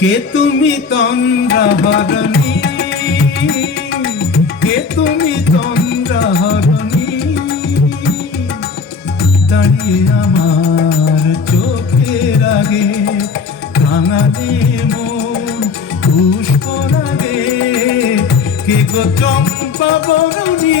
কে তুমি তন্দ্রাহরণী কে তুমি তন্দ্রাহরণী দাঁড়িয়ে আমার চোখের আগে রাঙালে মন, পুষ্প লাগে। কে গো চম্পা বরণী?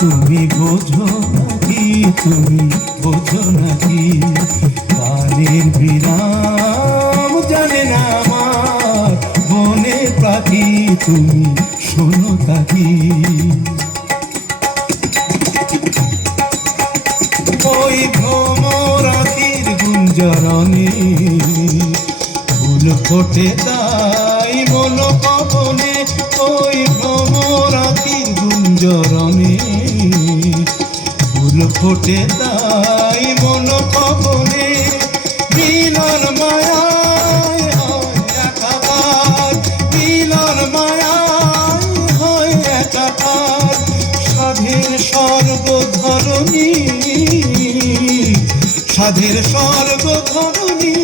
তুমি বোঝো নাকি তুমি বোঝো নাকি? কানের বিরাম জানে না আমার বনে পাখি তুমি শোনো তাকি। ওই ভ্রমরাতির গুঞ্জরণে ফুল ফোটে তাই মন পবনে ওই ভ্রমরাতির গুঞ্জরণে ফোটে তাই মন পবনে মিলন মায়ায় হয় একাকার মিলন মায়ায় হয় একাকার সাধের সর্বধরণী সাধের সর্বধরণী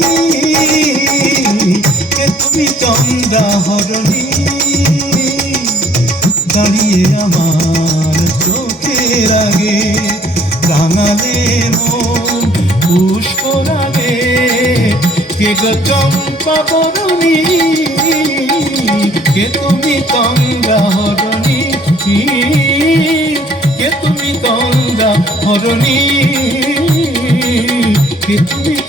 তুমি চন্দ্রা হরণী? দাঁড়িয়ে আমার চোখের আগে কেন পুষ্পরাগে কেক চম্পা বরণী, কে তুমি তঙ্গা হরণী, কে তুমি তঙ্গা হরণী, কে তুমি